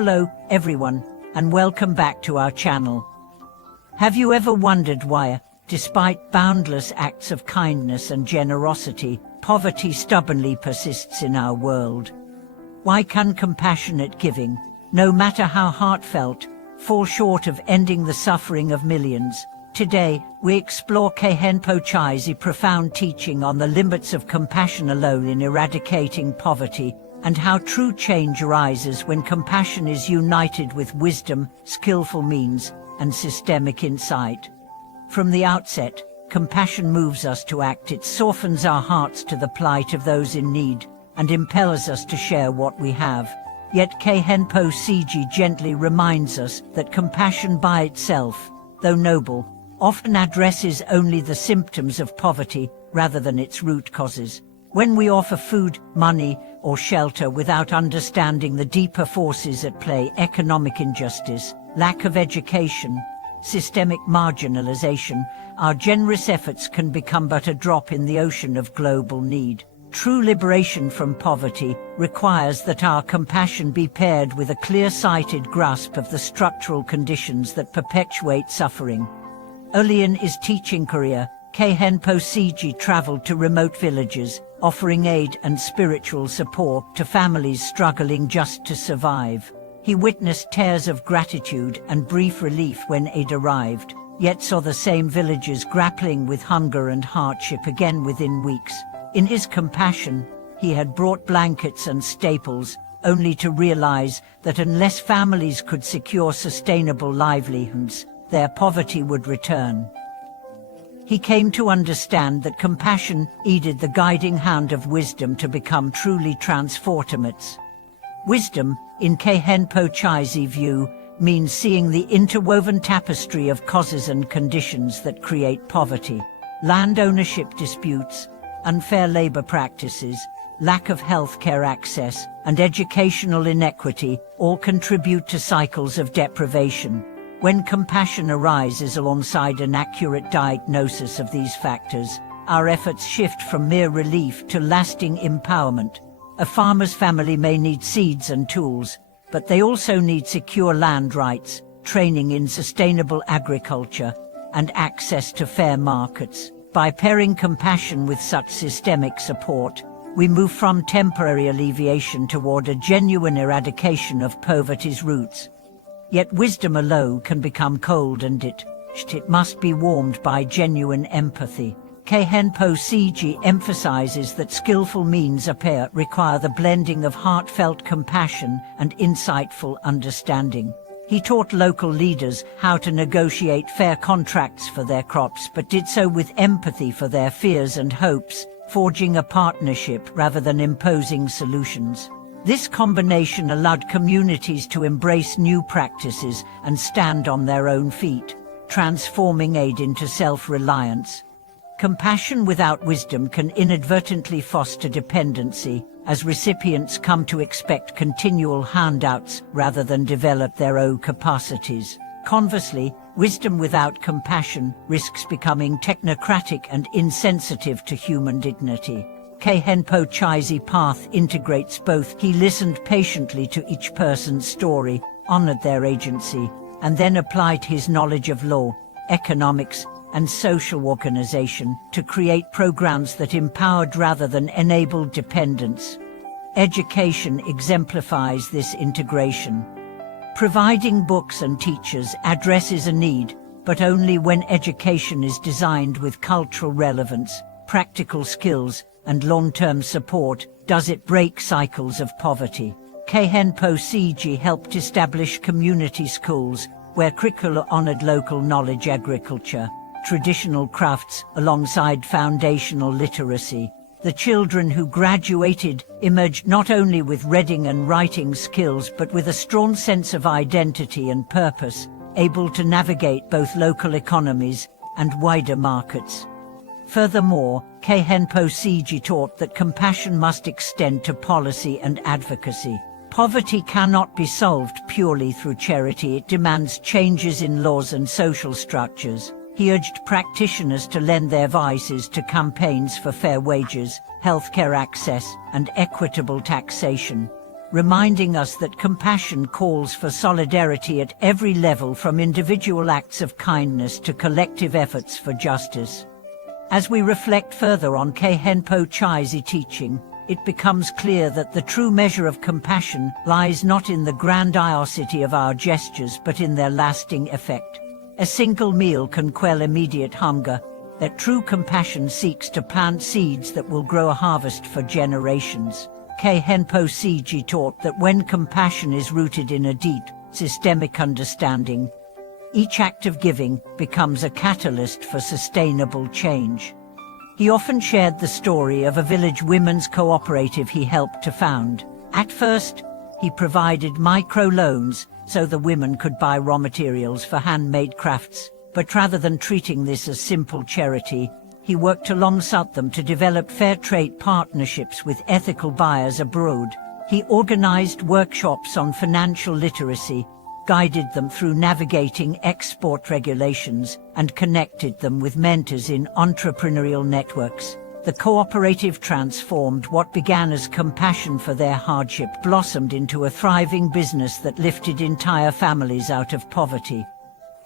Hello, everyone, and welcome back to our channel. Have you ever wondered why, despite boundless acts of kindness and generosity, poverty stubbornly persists in our world? Why can compassionate giving, no matter how heartfelt, fall short of ending the suffering of millions? Today, we explore Khenpo Chizi's profound teaching on the limits of compassion alone in eradicating poverty, and how true change arises when compassion is united with wisdom, skillful means, and systemic insight. From the outset, compassion moves us to act. It softens our hearts to the plight of those in need, and impels us to share what we have. Yet Khenpo Ciji gently reminds us that compassion by itself, though noble, often addresses only the symptoms of poverty rather than its root causes. When we offer food, money, or shelter without understanding the deeper forces at play, economic injustice, lack of education, systemic marginalization, our generous efforts can become but a drop in the ocean of global need. True liberation from poverty requires that our compassion be paired with a clear-sighted grasp of the structural conditions that perpetuate suffering. Early in his teaching career, Khenpo Ciji traveled to remote villages, offering aid and spiritual support to families struggling just to survive. He witnessed tears of gratitude and brief relief when aid arrived, yet saw the same villages grappling with hunger and hardship again within weeks. In his compassion, he had brought blankets and staples, only to realize that unless families could secure sustainable livelihoods, their poverty would return. He came to understand that compassion needed the guiding hand of wisdom to become truly transformative. Wisdom, in Khenpo Chizi's view, means seeing the interwoven tapestry of causes and conditions that create poverty. Land ownership disputes, unfair labor practices, lack of healthcare access, and educational inequity all contribute to cycles of deprivation. When compassion arises alongside an accurate diagnosis of these factors, our efforts shift from mere relief to lasting empowerment. A farmer's family may need seeds and tools, but they also need secure land rights, training in sustainable agriculture, and access to fair markets. By pairing compassion with such systemic support, we move from temporary alleviation toward a genuine eradication of poverty's roots. Yet wisdom alone can become cold, and it must be warmed by genuine empathy. Khenpo Ciji emphasizes that skillful means require the blending of heartfelt compassion and insightful understanding. He taught local leaders how to negotiate fair contracts for their crops, but did so with empathy for their fears and hopes, forging a partnership rather than imposing solutions. This combination allowed communities to embrace new practices and stand on their own feet, transforming aid into self-reliance. Compassion without wisdom can inadvertently foster dependency, as recipients come to expect continual handouts rather than develop their own capacities. Conversely, wisdom without compassion risks becoming technocratic and insensitive to human dignity. Khenpo Chizi's path integrates both. He listened patiently to each person's story, honored their agency, and then applied his knowledge of law, economics, and social organization to create programs that empowered rather than enabled dependence. Education exemplifies this integration. Providing books and teachers addresses a need, but only when education is designed with cultural relevance, practical skills, and long-term support does it break cycles of poverty. Khenpo Ciji helped establish community schools where curricula honored local knowledge, agriculture, traditional crafts alongside foundational literacy. The children who graduated emerged not only with reading and writing skills but with a strong sense of identity and purpose, able to navigate both local economies and wider markets. Furthermore, Khenpo Ciji taught that compassion must extend to policy and advocacy. Poverty cannot be solved purely through charity. It demands changes in laws and social structures. He urged practitioners to lend their voices to campaigns for fair wages, healthcare access, and equitable taxation. reminding us that compassion calls for solidarity at every level, from individual acts of kindness to collective efforts for justice. As we reflect further on Khenpo Ciji teaching, it becomes clear that the true measure of compassion lies not in the grandiosity of our gestures but in their lasting effect. A single meal can quell immediate hunger, that true compassion seeks to plant seeds that will grow a harvest for generations. Khenpo Ciji taught that when compassion is rooted in a deep, systemic understanding, each act of giving becomes a catalyst for sustainable change. He often shared the story of a village women's cooperative he helped to found. At first, he provided microloans so the women could buy raw materials for handmade crafts, but rather than treating this as simple charity, he worked alongside them to develop fair trade partnerships with ethical buyers abroad. He organized workshops on financial literacy, guided them through navigating export regulations, and connected them with mentors in entrepreneurial networks. The cooperative transformed what began as compassion for their hardship blossomed into a thriving business that lifted entire families out of poverty.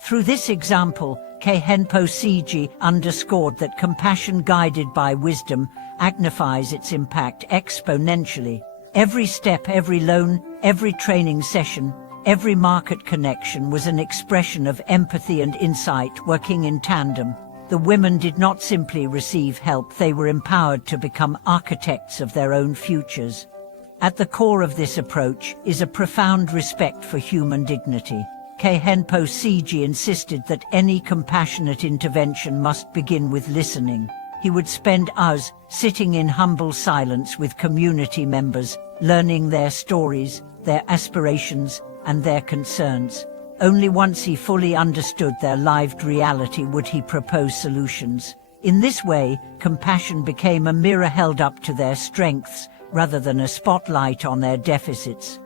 Through this example, Khenpo Ciji underscored that compassion guided by wisdom magnifies its impact exponentially. Every step, every loan, every training session, every market connection was an expression of empathy and insight working in tandem. The women did not simply receive help, they were empowered to become architects of their own futures. At the core of this approach is a profound respect for human dignity. Khenpo Ciji insisted that any compassionate intervention must begin with listening. He would spend hours sitting in humble silence with community members, learning their stories, their aspirations, and their concerns. Only once he fully understood their lived reality would he propose solutions. In this way, compassion became a mirror held up to their strengths, rather than a spotlight on their deficits.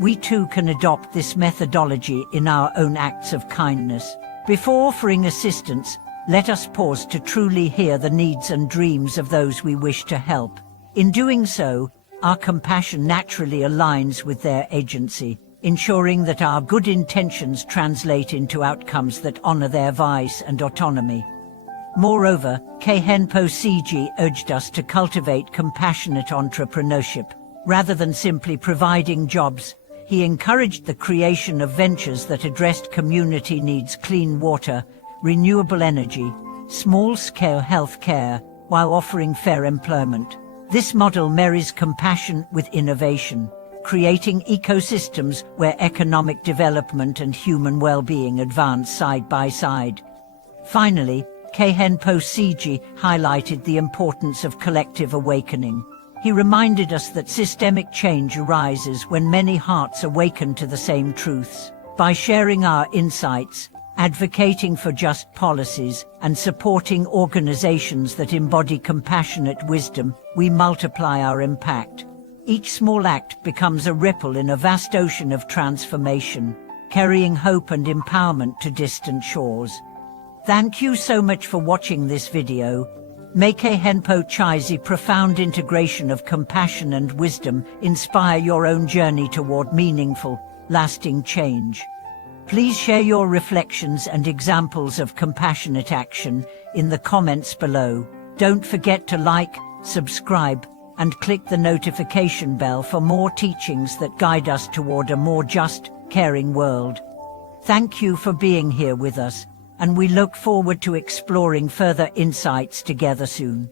We too can adopt this methodology in our own acts of kindness. Before offering assistance, let us pause to truly hear the needs and dreams of those we wish to help. In doing so, our compassion naturally aligns with their agency, ensuring that our good intentions translate into outcomes that honor their voice and autonomy. Moreover, Khenpo Ciji urged us to cultivate compassionate entrepreneurship. Rather than simply providing jobs, he encouraged the creation of ventures that addressed community needs: clean water, renewable energy, small-scale health care, while offering fair employment. This model marries compassion with innovation, creating ecosystems where economic development and human well-being advance side by side. Finally, Khenpo Ciji highlighted the importance of collective awakening. He reminded us that systemic change arises when many hearts awaken to the same truths. By sharing our insights, advocating for just policies, and supporting organizations that embody compassionate wisdom, we multiply our impact. Each small act becomes a ripple in a vast ocean of transformation, carrying hope and empowerment to distant shores. Thank you so much for watching this video. May Khenpo Ciji's profound integration of compassion and wisdom inspire your own journey toward meaningful, lasting change. Please share your reflections and examples of compassionate action in the comments below. Don't forget to like, subscribe, and click the notification bell for more teachings that guide us toward a more just, caring world. Thank you for being here with us, and we look forward to exploring further insights together soon.